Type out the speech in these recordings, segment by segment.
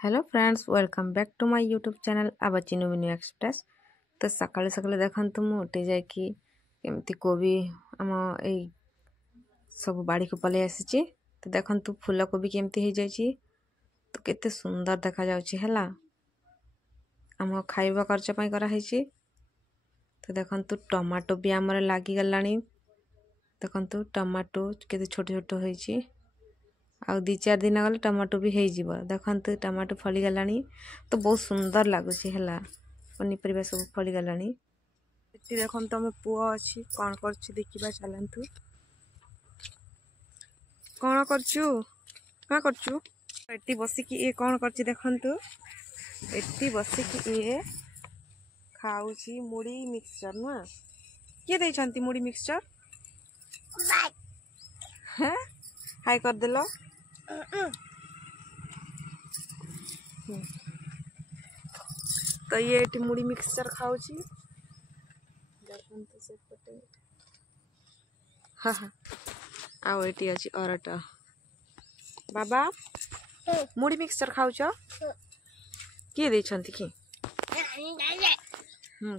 Hello friends welcome back to my YouTube channel Aaba Chinu Minu express. तो सकाळु सकाळु देखंतु मु उठी जायकी केमती कोबी आम ए सब बाड़ी को पले आसीची। तो देखंतु फूल कोबी केमती हो जायची, तो केते सुंदर देखा जाउची हैला। आम खाइबा खर्च पई करा हैची। तो देखंतु टमाटो भी हमर लागी गलानी। देखंतु टमाटो केते छोट छोट होईची। आउ 2-4 दिन गले टमाटो भी हो जीव। देखंतु टमाटो फली गलानी, तो बहुत सुंदर लागुची हैला। पनीपरिया सब फली गलानी। एटी देखंतु हम पुओ अछि कोन करछि देखिबा चलंतु। कोन करछु का करछु एटी बसी कि ए कोन करछि देखंतु। एटी बसी कि ए खाउची मुड़ी मिक्सचर ना। के दै छंती मुड़ी मिक्सचर हैं हाय कर देलो। तो ये एटी मुड़ी मिक्सचर खाउची देखंतु से पटे। हां हां आउ एटी अछि अरट बाबा मुड़ी मिक्सचर खाउछ किए दै छंती कि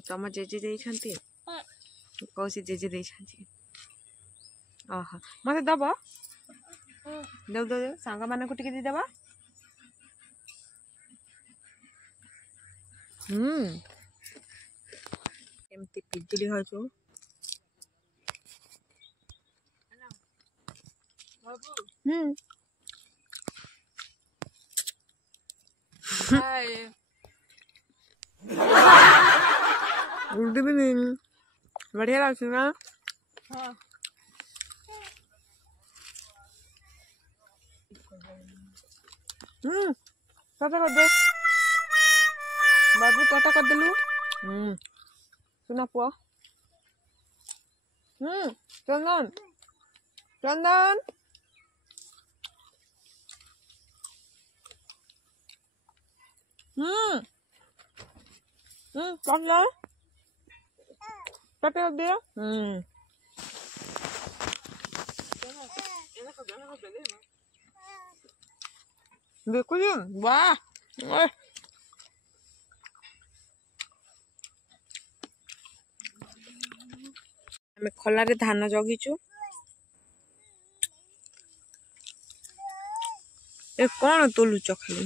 तम जेजे दै छंती कौसी जेजे दै छंती। आहा मते दबा देव दो सांगा माने को टिके दी देबा। एमती पिजली होचो हाय गुड इवनिंग बढ़िया लागछ ना। हां टाटा कर दे बाबू टाटा कर देलु। सुना पुआ चंदन चंदन टाटा टाटा कर दे। देखो जी वाह हमें खलारे धान जगिचु। ए कौन तोलुच खाली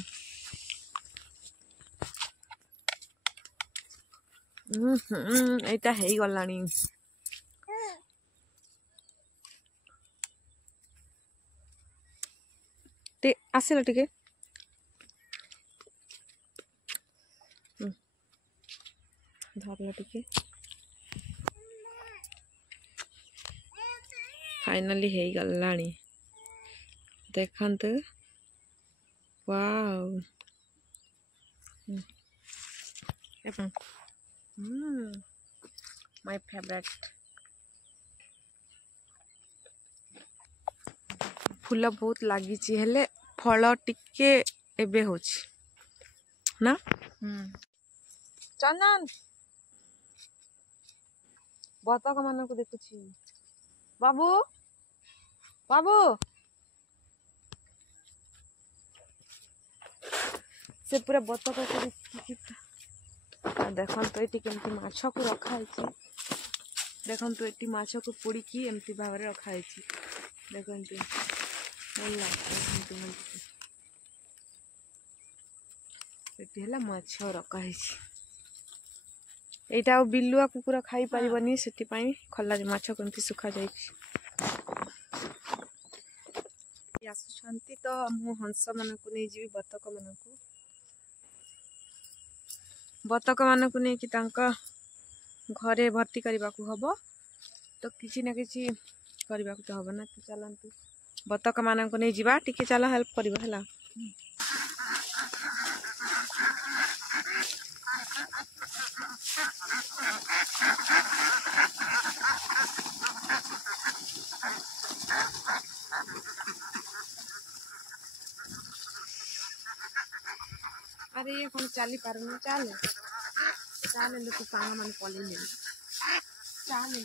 एटा हेई गलानी। ते आसिला टिके धरला टिके फाइनली हेई गलानी देखंतु वाओ माय फेवरेट फूल बहुत लागिची हेले फल टिके एबे होची ना। चंदन बतक मान को देखुची बाबू बाबू से पूरा बतक को देखन तो एटी केमती माछ को रखा है। देखन तो एटी माछ को पोड़ी की एमती भाव रे रखा है। देखन तो होला एटी हला माछ रखा है। एटा बिल्लुआ कुकुर खाई परिबनी सेति पई खल्ला माछ केमती सुखा जाई आसुछंती। तो मु हंस मन को नै जीवी बतक मान को नहीं कि तांका घरे भर्ती करने को हबो। तो किसी ना किसी करने को तो हबो ना। तो चलंतु बतक मान को नहीं जीवा टिके चला हेल्प करिवो हला। अरे ये कौन चाली पारनु चाल चाल लोग सांग मन पले ले चाल नहीं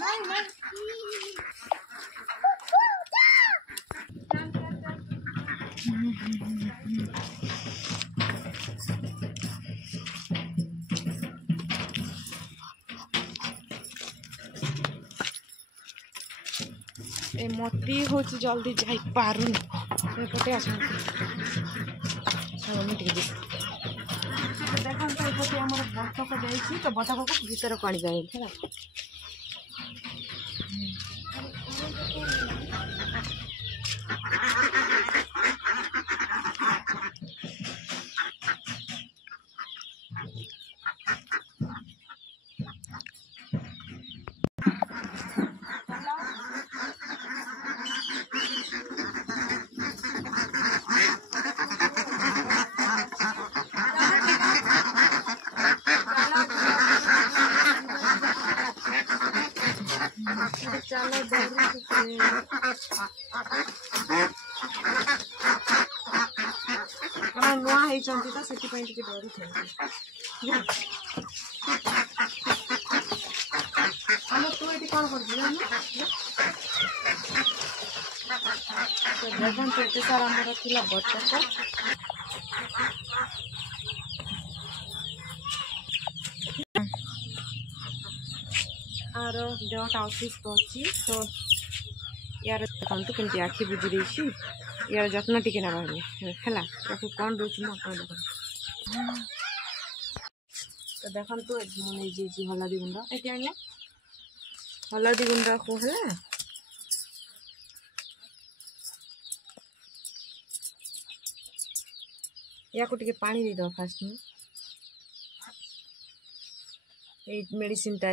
नहीं ए मती हूँ जल्दी जा पारुनी एपटे आसती देखो तो ये आम बतक जाइए तो बतक को भीतर पानी जाए है चलो नुआ होती तो से डर तू ये कौन कर देखते सार आम थी बतक आर देहटा असुस्थ अच्छी तो यार देखते कमी आखि बुझी देसी यार जत्न टिके ना है कौन रोच मुझे तो देखते मुझे हलदी गुंड ये आने हलदी गुंड को है या को पानी दे दो फास्ट में ये मेडिसिन टा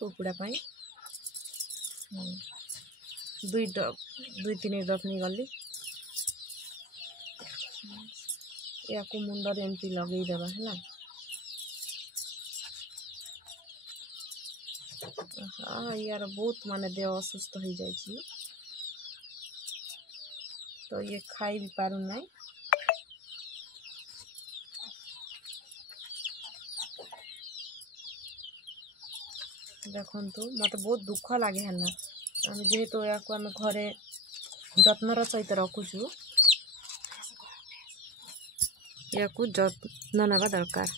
कुकुड़ा दुई तीन ड्रप नहीं गली या को मुंडर एमती लगे देवा है हाँ यार बहुत माने देह असुस्थ हो जाए तो ये खाई भी पारू ना देखु मत बहुत दुख लगे है जेहेतु या आम घरे जत्नर सहित रखुचु या जत्न ना दरकार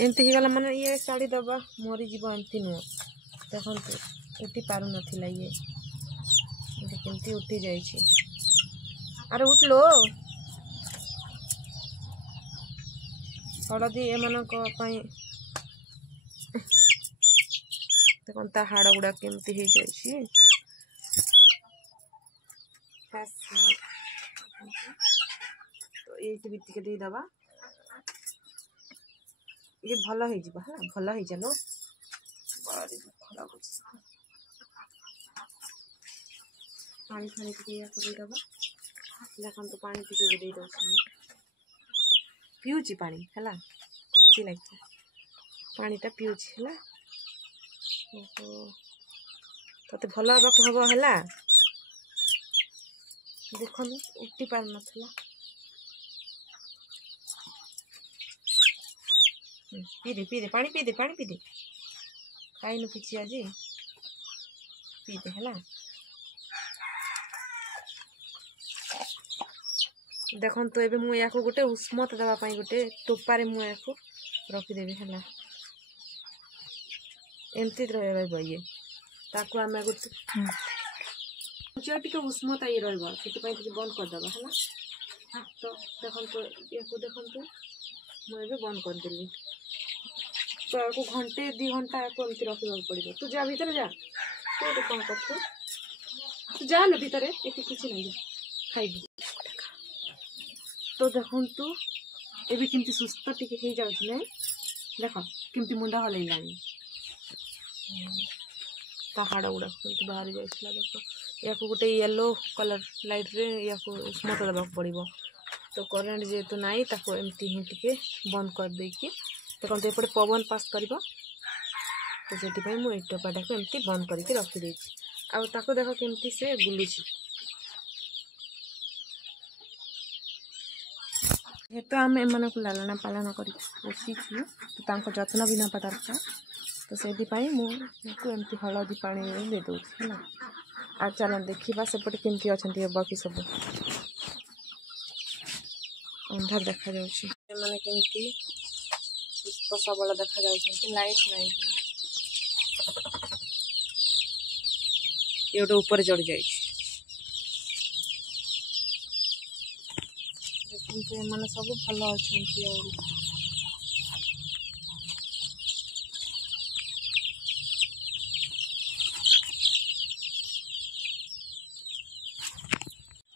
एमती गला माने ये शाड़ी दबा मरीज एमती नुह देखु उठी पार नाला ये केमती उठी जाइए अरे उठलो हलदी एमान देखो हाड़ गुड़ा केमती हो जाए तो ये भी दबा ये भल हो भल हो चलो बड़ी दुख लगुच पानी फानी दबा देखो पानी टी दे पीऊँची पानी है खुशी लगे पानीटा पीऊँची है ओहो तते भल हाँ हम है देख उठी पार नाला पीदे पानी पीदे खाइन कि आज पीदे है देखो तो ये मुझे गोटे उष्मत देवाई गोटे टोपारे मुझे रखीदेवी है एमती रहा ये ताकू आम गोटे टे उष्मता ये रही बंद करदे है तो देखो या देखु मुझे बंद करदेली तो आपको घंटे 2 घंटा आपको एमती रखा पड़ो तू जा भीतर जा तू ये कौन कर तू जा लो भीतर ये किसी नहीं खाइबी तो देखु ये केमती सुस्थ टी हो जाए देख केमती मुंडा हल्लानी हाड़ गुड़ा बाहर जाइए देख या गोटे येलो कलर लाइट रे या उष्मत देवाक पड़ो तो करेन्ट जेहेतु नाई एमती ही टे बंद कर देकी देखो एपटे पवन पास कर तो से मुझे टोपाटा को एमती बंद करके रखीदे आको देख केमती से बुलूँ जेहेतु आम एम को लालना पालन कर पोषिचु तो जत्न भी ना दरकार तो से मुझे हलदी पानी दे दूसरी है आ चल देखा सेपटे केमती अच्छा बाकी सब अंधार देखा मैंने केमती सुस्थ सबल देखा लाइट नहीं ये गोटे ऊपर चढ़ी जाए ଦେଖନ୍ତୁ ଏମାନେ ସବୁ ଭଲ ଅଛନ୍ତି। ଆହୁରି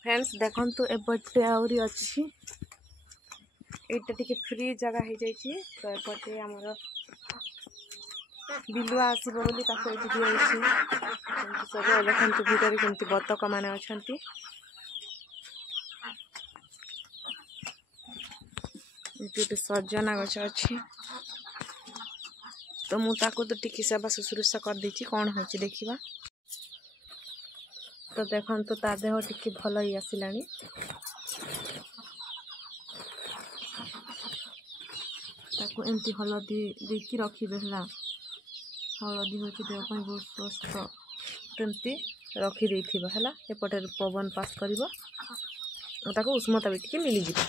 फ्रेंड्स देखंतु एपटे आउरी अच्छी एटा टिके फ्री जगह हो जाइए। तो एपटे आमर बिलुआ आसब बोली ताको ये दिखाई सब देखते भितर केमती बतक मैंने अच्छा गोटे सजना गछ अच्छी। तो मुझे तो टिके सेवा शुश्रूषा कर देछि कौन होची देखिबा। तो देखंतु ता देह टिके भल ही आसिलानी। ताको एमती हलदी देकी रखिबे हला। हलदी होची देह ପାଇଁ बहुत स्वस्थ तेमती रखी देथिबा हला। एपटे पवन पास करिवो ताको उष्णता भी टिके मिली जिवो।